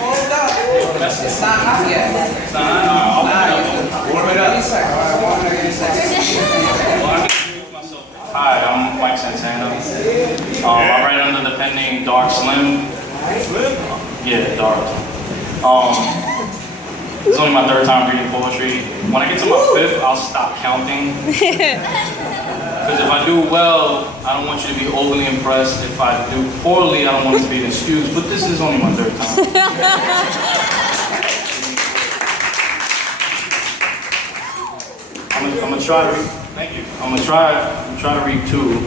Hold up. It's not hot yet. It's not hot? Warm it up. Hi, I'm Mike Santana. I write under the pen name Darkslim. Yeah, Dark. This is only my third time reading poetry. When I get to my fifth, I'll stop counting. Because if I do well, I don't want you to be overly impressed. If I do poorly, I don't want it to be an excuse. But this is only my third time. I'm gonna try to read. Thank you. I'm gonna try to read two.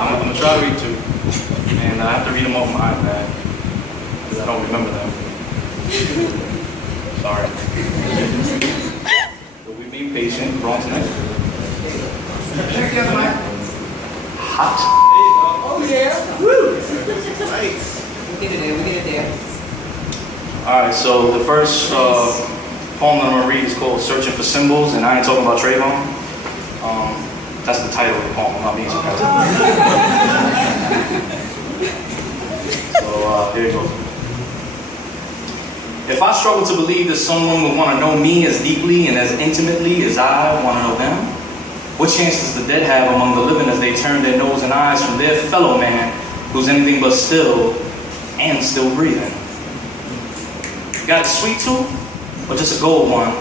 I'm gonna try to read two, and I have to read them off my iPad because I don't remember them. Sorry. But we're being patient. Bronx next. Hot. Oh yeah. Woo. Nice. We get it there. All right. So the first poem that I'm gonna read is called "Searching for Symbols," and I ain't talking about Trayvon. That's the title of the poem. I'm not being sarcastic. So here it goes. If I struggle to believe that someone would want to know me as deeply and as intimately as I want to know them, what chance does the dead have among the living as they turn their nose and eyes from their fellow man who's anything but still and still breathing? Got a sweet tooth or just a gold one?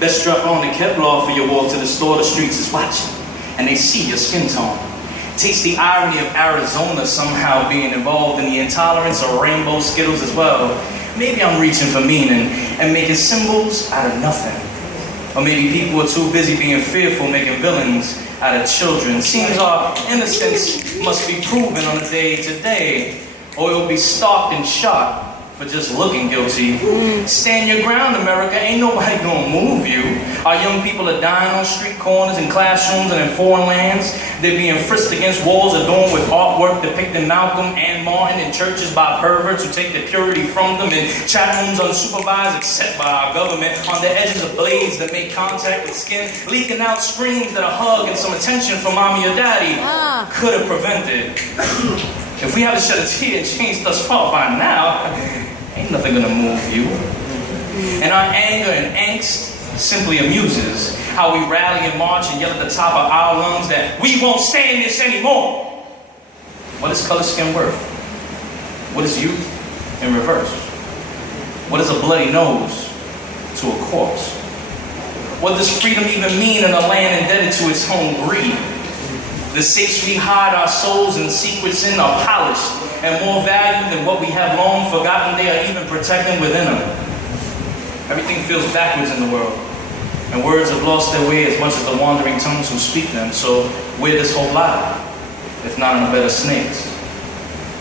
Best strap on the Kevlar for your walk to the store. The streets is watching and they see your skin tone. Taste the irony of Arizona somehow being involved in the intolerance of rainbow Skittles as well. Maybe I'm reaching for meaning and making symbols out of nothing. Or maybe people are too busy being fearful, making villains out of children. Seems our innocence must be proven on a day-to-day, or it'll be stalked and shot for just looking guilty. Stand your ground, America. Ain't nobody gonna move you. Our young people are dying on street corners, in classrooms, and in foreign lands. They're being frisked against walls adorned with artwork depicting Malcolm and Martin, in churches by perverts who take the purity from them, in chat rooms unsupervised except by our government, on the edges of blades that make contact with skin, leaking out screams that a hug and some attention from mommy or daddy could have prevented. If we haven't shed a tear and changed thus far by now, ain't nothing gonna move you. And our anger and angst simply amuses how we rally and march and yell at the top of our lungs that we won't stand this anymore. What is color skin worth? What is youth in reverse? What is a bloody nose to a corpse? What does freedom even mean in a land indebted to its own greed? The safes we hide our souls and secrets in are polished and more valued than what we have long forgotten they are even protecting within them. Everything feels backwards in the world, and words have lost their way as much as the wandering tongues who speak them. So where does hope lie, if not in a bed of snakes?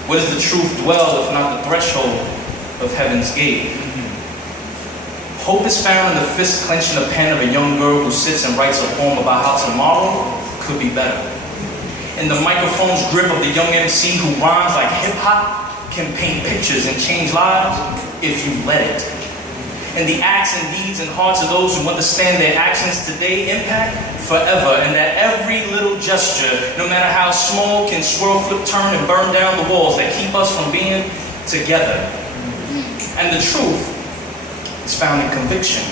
Where does the truth dwell, if not the threshold of heaven's gate? Hope is found in the fist clenching a pen of a young girl who sits and writes a poem about how tomorrow could be better. In the microphone's grip of the young MC who rhymes like hip-hop, can paint pictures and change lives if you let it. And the acts and deeds and hearts of those who understand their actions today impact forever, and that every little gesture, no matter how small, can swirl, flip, turn, and burn down the walls that keep us from being together. And the truth is found in conviction.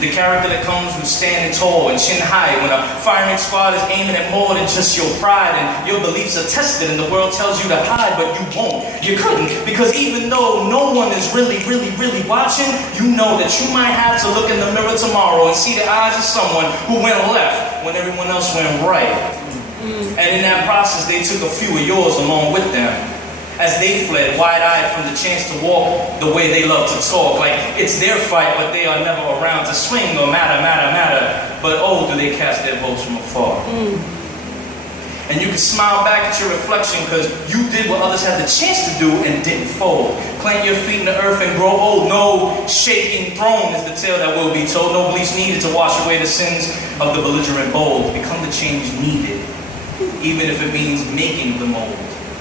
The character that comes from standing tall and chin high when a firing squad is aiming at more than just your pride, and your beliefs are tested and the world tells you to hide, but you won't. You couldn't, because even though no one is really watching, you know that you might have to look in the mirror tomorrow and see the eyes of someone who went left when everyone else went right. And in that process, they took a few of yours along with them, as they fled wide-eyed from the chance to walk the way they love to talk. Like it's their fight, but they are never around to swing or matter. But oh, do they cast their votes from afar. And you can smile back at your reflection because you did what others had the chance to do and didn't fold. Plant your feet in the earth and grow old. No shaking throne is the tale that will be told. No bleach needed to wash away the sins of the belligerent bold. Become the change needed, even if it means making the mold.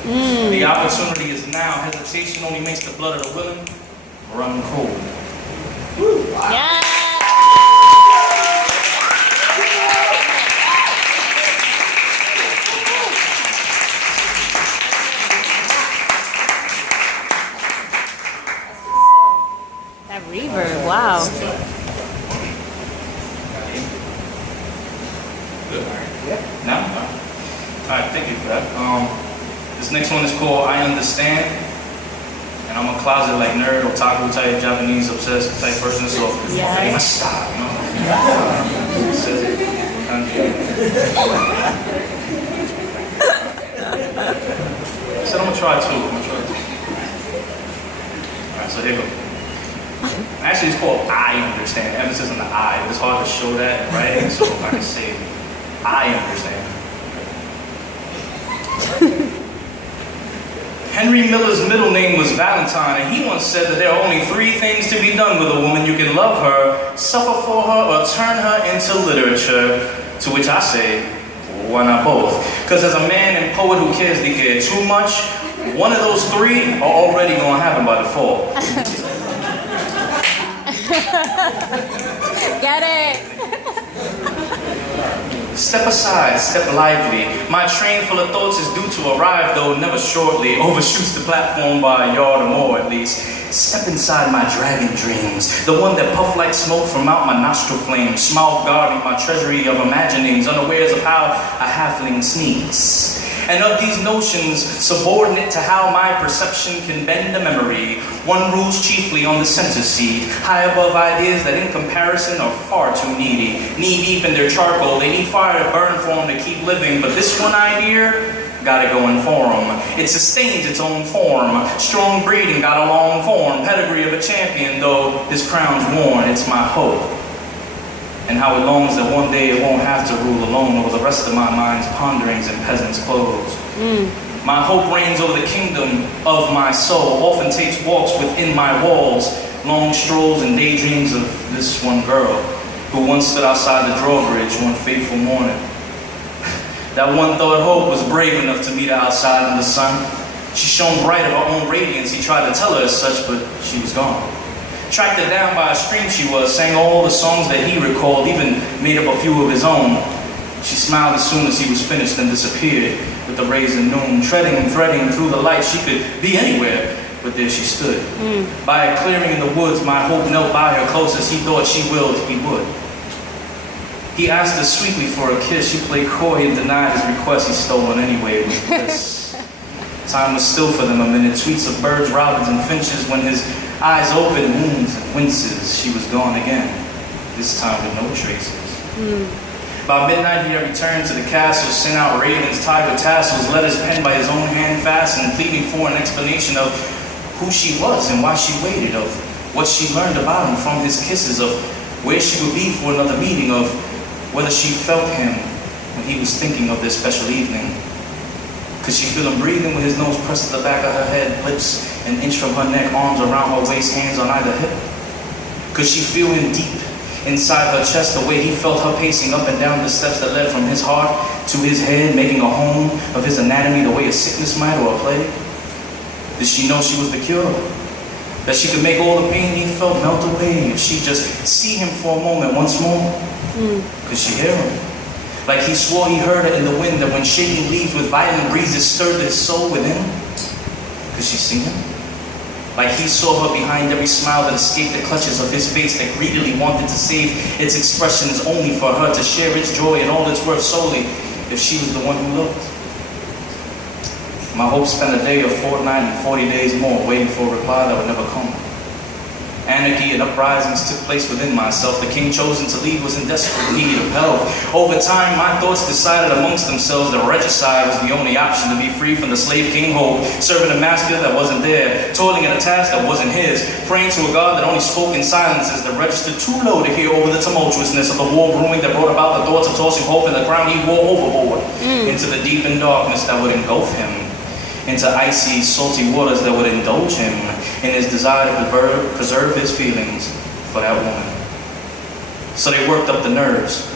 The opportunity is now. Hesitation only makes the blood of the willing run cold. Wow. Yeah. Good. Yeah. No? All right, thank you for that. This next one is called I Understand. And I'm a closet like nerd, otaku type, Japanese obsessed type person, so I must stop, you know? It says it. Kanji. I said I'm gonna try two. Alright, so here we go. Actually, it's called I Understand. Emphasis on the I. It's hard to show that, right? So I can say I understand. Henry Miller's middle name was Valentine, and he once said that there are only 3 things to be done with a woman. You can love her, suffer for her, or turn her into literature. To which I say, why not both? Because as a man and poet who cares they care too much, one of those 3 are already going to happen by default. Get it? Step aside, step lively. My train full of thoughts is due to arrive, though never shortly. Overshoots the platform by a yard or more, at least. Step inside my dragon dreams, the one that puff like smoke from out my nostril flames, smile guarding my treasury of imaginings, unawares of how a halfling sneaks. And of these notions, subordinate to how my perception can bend a memory, one rules chiefly on the center seat, high above ideas that in comparison are far too needy. Knee deep in their charcoal, they need fire to burn for them to keep living, but this one idea, gotta go in for 'em. It sustains its own form, strong breeding, got a long form, pedigree of a champion, though this crown's worn, it's my hope. And how it longs that one day it won't have to rule alone over the rest of my mind's ponderings in peasant's clothes. My hope reigns over the kingdom of my soul, often takes walks within my walls, long strolls and daydreams of this one girl who once stood outside the drawbridge one fateful morning. That one thought hope was brave enough to meet her outside in the sun. She shone bright of her own radiance. He tried to tell her as such, but she was gone. Tracked her down by a stream she was, sang all the songs that he recalled, even made up a few of his own. She smiled as soon as he was finished and disappeared with the rays of noon. Treading and threading through the light, she could be anywhere, but there she stood. By a clearing in the woods, my hope knelt by her close as he thought she willed he would. He asked her sweetly for a kiss. She played coy and denied his request. He stole one anyway with bliss. Time was still for them a minute. Tweets of birds, robins, and finches. When his eyes opened, wounds and winces, she was gone again. This time with no traces. By midnight he had returned to the castle, sent out ravens tied with tassels, letters penned by his own hand fastened, pleading for an explanation of who she was and why she waited, of what she learned about him from his kisses, of where she would be for another meeting, of whether she felt him when he was thinking of this special evening. Could she feel him breathing with his nose pressed to the back of her head, lips an inch from her neck, arms around her waist, hands on either hip? Could she feel him deep inside her chest, the way he felt her pacing up and down the steps that led from his heart to his head, making a home of his anatomy the way a sickness might or a plague? Did she know she was the cure? That she could make all the pain he felt melt away if she just see him for a moment once more? Could she hear him? Like he swore he heard her in the wind, that when shaking leaves with violent breezes stirred his soul within? Could she see him? Like he saw her behind every smile that escaped the clutches of his face, that greedily wanted to save its expressions only for her to share its joy and all its worth solely if she was the one who looked. My hope spent a day, a fortnight, and 40 days more waiting for a reply that would never come. Anarchy and uprisings took place within myself. The king chosen to lead was in desperate need of help. Over time, my thoughts decided amongst themselves that regicide was the only option to be free from the slave king hope, serving a master that wasn't there, toiling in a task that wasn't his, praying to a God that only spoke in silences, that registered too low to hear over the tumultuousness of the war brewing, that brought about the thoughts of tossing hope and the crown he wore overboard into the deep and darkness that would engulf him, into icy, salty waters that would indulge him in his desire to preserve his feelings for that woman. So they worked up the nerves,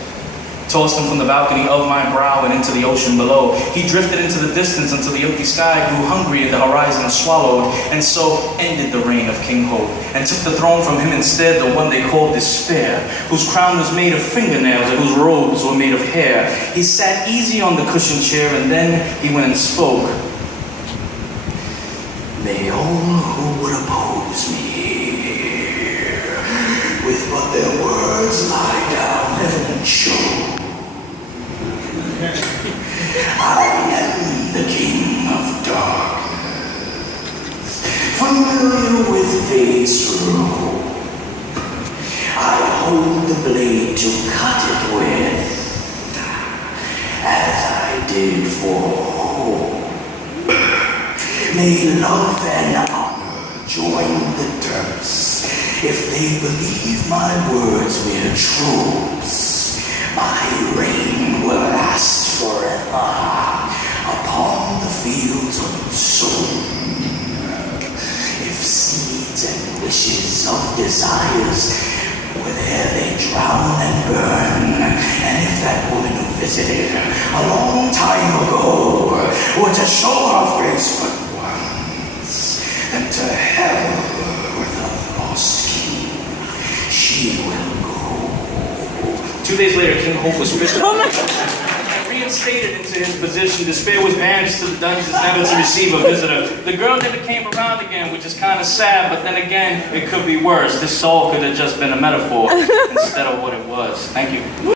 tossed him from the balcony of my brow and into the ocean below. He drifted into the distance until the empty sky grew hungry and the horizon swallowed, and so ended the reign of King Hope, and took the throne from him instead, the one they called Despair, whose crown was made of fingernails and whose robes were made of hair. He sat easy on the cushioned chair, and then he went and spoke. May all who would oppose me with but their words lie down and show. I am the King of Darkness, familiar with fate's rule. I hold the blade to cut it with, as I did for hope. May love and honor join the Turks. If they believe my words mere truths, my reign will last forever upon the fields unsown. If seeds and wishes of desires were there, they drown and burn. And if that woman who visited a long time ago were to show her face but once, then to hell with the lost king she will go. 2 days later, King Hope was stricken and reinstated into his position. Despair was banished to the dungeons, never to receive a visitor. The girl never came around again, which is kind of sad, but then again, it could be worse. This soul could have just been a metaphor instead of what it was. Thank you.